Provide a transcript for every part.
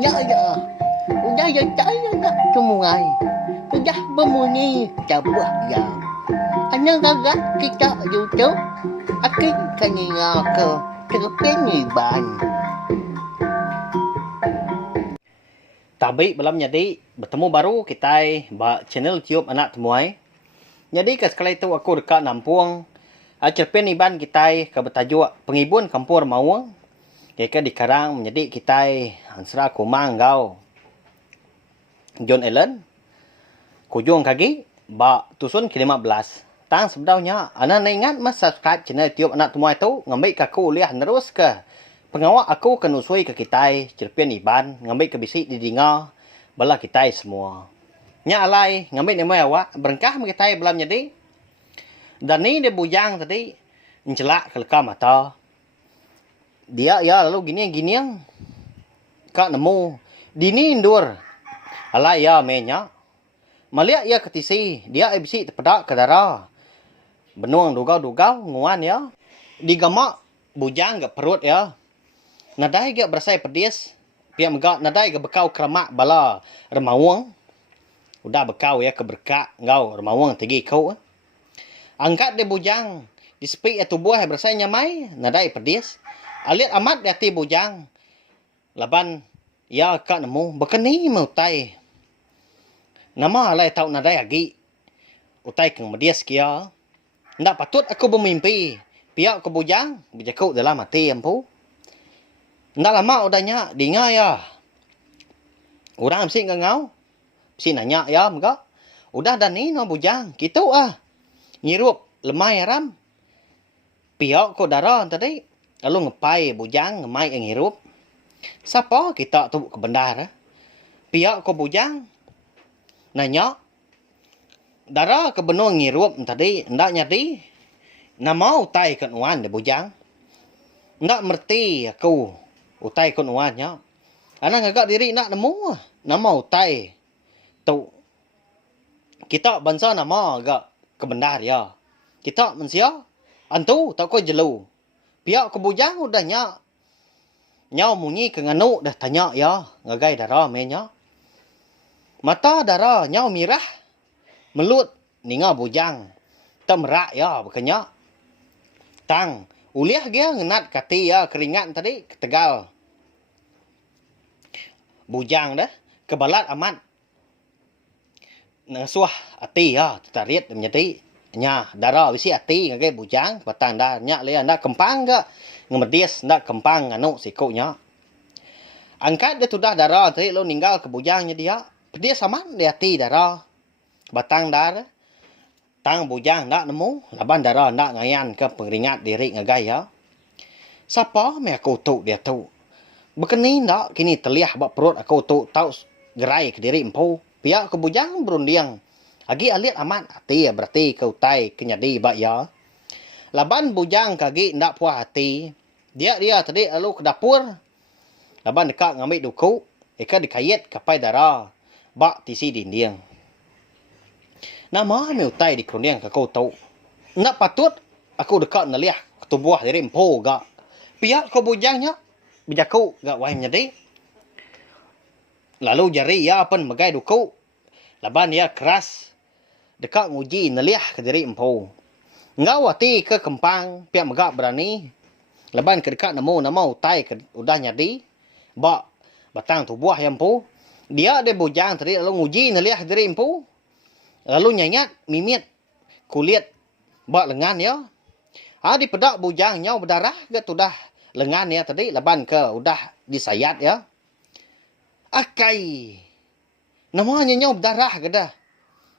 Ya, ya. Udah ya saya nak semuai. Sudah berbunyi sebuah ya. Hanya gagak kita YouTube. Akin kanina ke terpeniban. Tabi belum jadi bertemu baru kita channel YouTube anak temuai. Jadi sekali itu aku dekat Nampung. Cerpen iban kita ke bertajuk Pengibun Kampur Mawang. Jika dikarang menjadi kita ansra kumang gau. John Allen. Kujung kaki ba tusun ke-15. Tang sebenarnya anak ingat mas subscribe channel YouTube anak temuai itu ngambil kaku lihat terus ke pengawak aku kenusui ke kita cerpen iban ngambil ke bisik didengar bala kita semua. Nya alai ngambil nama awak berengkah kita belum jadi. Dan ni dia bujang tadi mencelak ke lekam mata. Dia ya lalu gini yang kak nemu dini indur. Alai ya menya. Maliak ya ketisi dia bisi terpedak ke darah. Benuang dugau nguan ya. Digamak bujang ke perut ya. Nadai ke berasai pedis. Pihak megak nadai ke bekau keramak bala remawang. Udah bekau ya ke berkak ngau remawang tinggi kau. Angkat dia bujang. Di sepik ya tubuh yang berasai nyamai. Nadai pedis. Alit amat di hati bujang. Laban ya kak nemu. Bekeni mautai. Nama alai tau nadai agi. Utai keng medias kia. Ndak patut aku bermimpi. Pihak ke bujang. Bijakuk dalam hati empu. Ndak lama udahnya. Dengar ya. Orang mesti ngau. Mesti nanya ya. Enggak. Udah dan ni no bujang. Gitu ngirup lemai ram. Pihak ko darah tadi. Lalu ngepai bujang. Ngemai yang ngirup. Siapa kita tu ke bendar. Pihak ko bujang. Nanya. Darah ke benua ngirup tadi. Ndak nyadi. Nama utai ke nuan de bujang. Ndak merti aku. Utai ke nuannya. Anak agak diri nak nemu. Nama utai. Tu. Kita bangsa nama agak kebendar ya. Kita manusia. Antu tak kau jelu. Pihak ke bujang udah nyak. Nyau munyi ke nganu dah tanya ya. Ngagai darah menya. Mata darah nyau mirah. Melut ninga bujang. Temrak ya bukannya. Tang. Uliah dia ngenat kati ya keringat tadi ketegal. Bujang dah. Kebalat amat. Nasuah hati ya. Tetarit menjadi. Nya darah bisi hati ngagai bujang. Patang dah. Nyak lihat ndak kempang ke. Ngemedis ndak kempang nganu sikunya. Angkat dia sudah darah. Tadi lo ninggal ke bujangnya dia. Dia sama di hati darah. Batang darah. Tang bujang ndak nemu. Laban darah ndak ngayan ke pengeringat diri ngagai ya. Siapa me aku tu dia tu. Bekeni ndak kini terliah bak perut aku tu tau gerai ke diri empu. Pihak ke bujang berundiang. Agi alit amat hati berarti ke utai kenyadi bak ya. Laban bujang kagi ndak puas hati. Dia tadi lalu ke dapur. Laban dekat ngambil duku. Eka dikait kapai darah. Bak tisi dinding. Nama me utai di kerundiang ke kau tau. Ndak patut aku dekat naliah ketubuh diri empu gak. Pihak ke bujangnya. Bijaku gak wahai menjadi. Lalu jari ya pun megai duku. Laban ya keras. Dekat nguji naliah ke diri empu. Ngau hati ke kempang. Pihak megak berani. Laban ke dekat nama utai ke udah nyadi. Bak batang tubuh yang empu. Dia ada bujang tadi lalu nguji naliah diri empu. Lalu nyanyat mimit kulit bak lengan ya. Di pedak bujang nyau berdarah ke tudah lengan ya tadi laban ke udah disayat ya. Akai. Namanya nyau berdarah ke dah.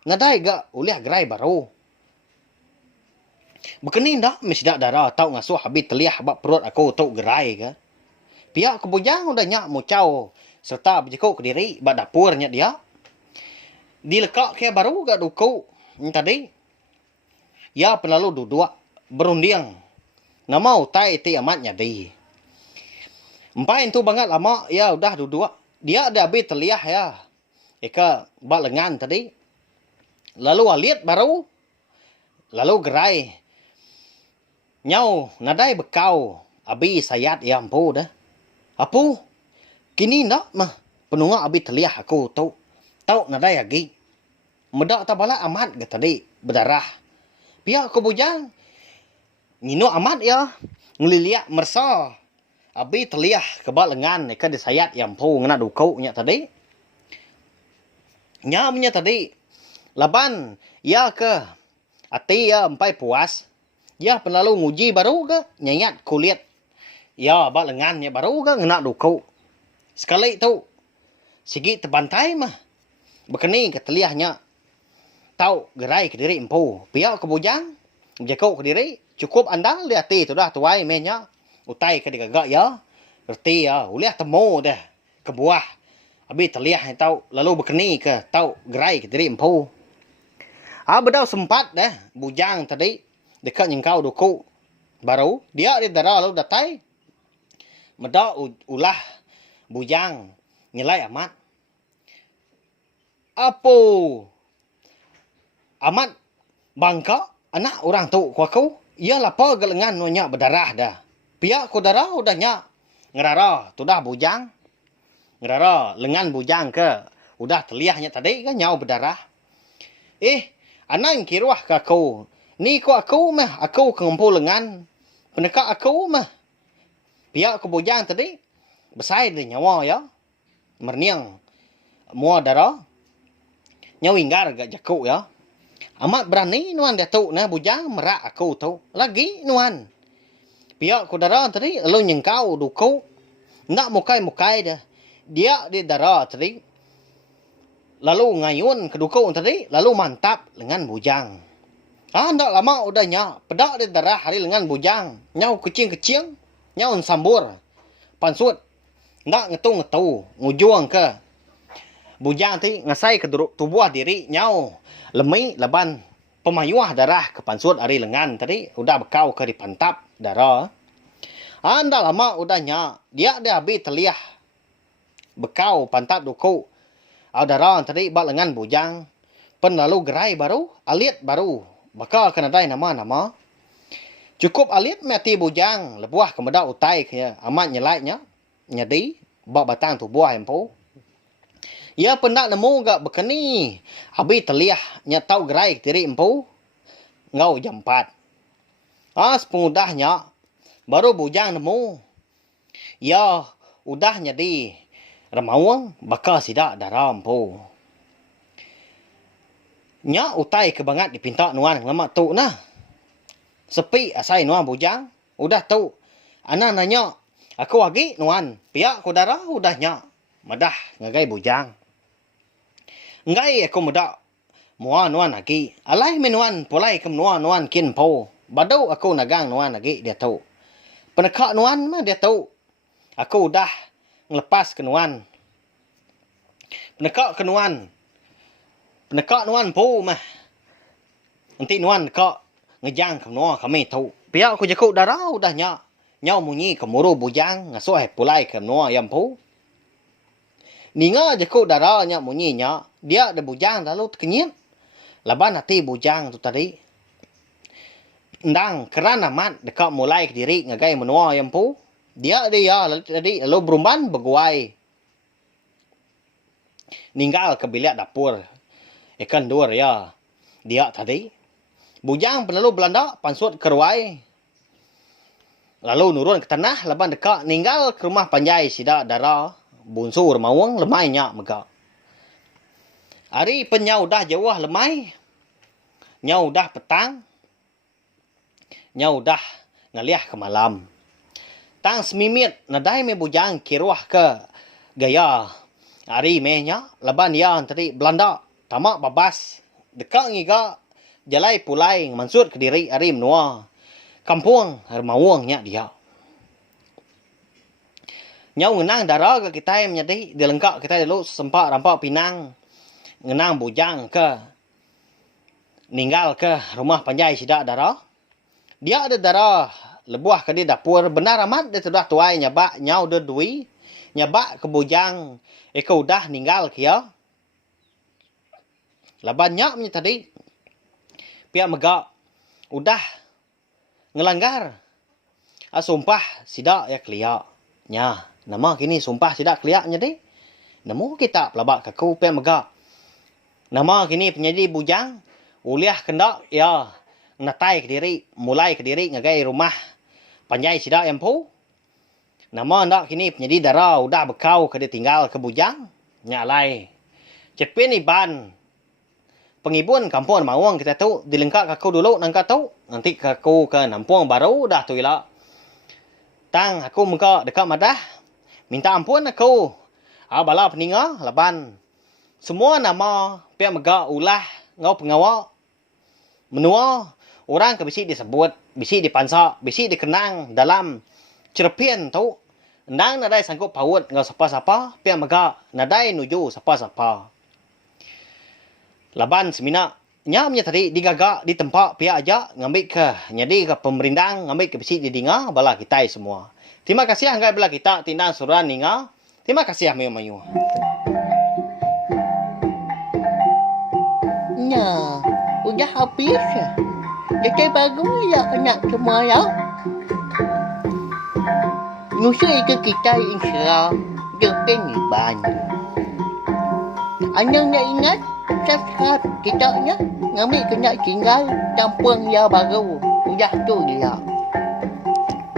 Nadai gak uliah gerai baru. Bekeni ndak mesti dak darah tau ngasuh habis teliah bak perut aku tau gerai ke. Pihak ke bujang udah nyak mucau serta berjekuk ke diri bak dapurnya dia. Dilekak ke baru gak duku tadi. Ya penlalu duduk berundiang. Nama utai ti amat nyadi. Empai itu banget lama ya udah duduk. Dia ada habis teliah ya. Eka bak lengan tadi. Lalu alit baru. Lalu gerai. Nyau nadai bekau. Abi sayat ya ampu dah. Apu. Kini nak mah. penungak abi teliah aku tau nadai lagi. Medak tabala amat ke tadi berdarah. Pihak aku bujang ngino amat ya ngeliliak mersa. Abi teliah kebal lengan ke disayat yang pu ngena dukau nya tadi. Nya tadi laban ya ke ati ya empai puas. Ya penlalu nguji baru ke nyayat kulit. Ya bal lengannya baru ke ngena dukau. Sekali tu sigi terbantai mah. Bekeni ke teliahnya. Tau gerai ke diri empu. Pihak ke bujang. Jakau ke diri. Cukup andal dia hati tu dah tuai menya. Utai ke digagak ya. Berarti ya. Uliah temu dah. Ke buah. Habis teliah tau. Lalu bekeni ke. Tau gerai ke diri empu. Bedau sempat dah. Bujang tadi. Dekat nyengkau duku. Baru. Dia di darah lalu datai. Medak ulah. Bujang. Nyelai amat. Apa? Amat bangka anak orang tu ku aku. Ia lapar gelengan nyak berdarah dah. Pihak ku darah udah nyak. Ngerara tu dah bujang. Ngerara lengan bujang ke. Udah teliahnya tadi kan nyau berdarah. Anak yang kiruah ke aku. Ni ku aku mah. Aku kengumpul lengan. Pendekat aku mah. Pihak ku bujang tadi. Besai dia nyawa ya. Merniang. Mua darah. Nyau inggar gak jakuk ya. Amat berani nuan dia tu nah bujang merak aku tu. Lagi nuan. Pihak ku darah tadi lalu nyengkau duku. Nak mukai-mukai dah. Dia di darah tadi. Lalu ngayun ke duku tadi. Lalu mantap lengan bujang. Ndak lama udah nyak. Pedak di darah hari lengan bujang. Nyau kecing-kecing. Nyau sambur. Pansut. Ndak ngetu-ngetu. Ngujuang ke. Bujang tadi ngasai ke tubuh diri nyau. Lemai leban pemayuah darah ke pansut hari lengan tadi. Udah bekau ke dipantap darah. Anda lama udah nyak. Dia habis teliah. Bekau pantap duku. Darah tadi bak lengan bujang. Pen lalu gerai baru. Alit baru. Bakal kena dai nama-nama. Cukup alit mati bujang. Lebuah kemedak utai ke amat nyelainya. Nyadi. Bak batang tubuh yang po. Ya pendak nemu gak bekeni. Habis teliah nyatau gerai diri empu. Ngau jam 4. Sepengudahnya. Baru bujang nemu. Ya udah nyadi. Remawang bakal sidak darah empu. Nya utai kebangat dipinta nuan ngelamak tu nah. Sepi asai nuan bujang. Udah tu. Ana nanya. Aku lagi nuan. Pihak ku darah udah nyak. Madah ngagai bujang. Ngai aku medak mua nuan lagi. Alai menuan pulai ke nuan kin po. Badau aku nagang nuan lagi dia tahu. Penekak nuan mah dia tahu. Aku udah ngelepas ke nuan. Penekak ke nuan. Penekak nuan po mah. Nanti nuan kak ngejang ke nuan kami tahu. Pihak aku jakuk darah udah nyak. Nyau munyi ke muru bujang ngasuh pulai ke nuan yang po. Ninga jakuk darah nyak munyi nyak. Dia ada bujang lalu terkenyit. Laban hati bujang tu tadi. Ndang keran amat dekat mulai ke diri ngagai menua yang pu. Dia tadi lalu berumban berguai. Ninggal ke bilik dapur. Ikan dur ya. Dia tadi. Bujang penlalu Belanda pansut keruai. Lalu nurun ke tanah laban dekat ninggal ke rumah panjai sida darah. Bunsur mawang lemai nyak megak. Hari penyau dah jauh lemai. Nyau dah petang. Nyau dah ngaliah ke malam. Tang semimit nadai me bujang kiruah ke gaya. Hari mehnya laban yang tadi Belanda tamak babas. Dekat ngiga jalai pulai mansut ke diri hari menua. Kampung hermawang nyak dia. Nyau ngenang darah ke kita menjadi dilengkap kita dulu sempat rampak Pinang. Ngenang bujang ke ninggal ke rumah panjai sidak darah. Dia ada darah lebuah ke di dapur. Benar amat dia sudah tuai nyabak nyau de dui. Nyabak ke bujang. Eka udah ninggal ke ya. Laban nyak punya tadi. Pihak megak. Udah ngelanggar. Sumpah sidak ya keliak. Nya. Nama kini sumpah sidak keliaknya deh. Namo kita pelabak kaku pe megak. Nama kini penjadi bujang uliah kendak ya natai ke diri, mulai ke diri ngagai rumah panjai sidak empu. Nama ndak kini penjadi darah udah bekau ke dia tinggal ke bujang nyalai. Cepin iban pengibun kampung Mawang kita tu dilengkap kaku dulu nangka tu nanti kaku ke Nampuang baru dah tu ila. Tang aku muka dekat madah minta ampun aku. Bala peninga laban semua nama pihak megak ulah ngau pengawal menua orang ke bisi disebut, bisi dipansak, bisi dikenang dalam cerpen tu. Nang nadai sanggup paut ngau sapa-sapa pihak megak nadai nuju sapa-sapa. Laban semina nyamnya tadi digagak di tempat pihak aja ngambil ke nyadi ke pemerintah ngambil ke bisi didinga bala kita semua. Terima kasih anggai bala kita tindak suruhan ninga. Terima kasih mayu-mayu. Nah, udah habis. Jadi baru ya anak semua ya. Nusa itu kita insya depan iban. Anda nak ingat subscribe kita nya ngambil kena tinggal kampung ya baru. Udah tu dia.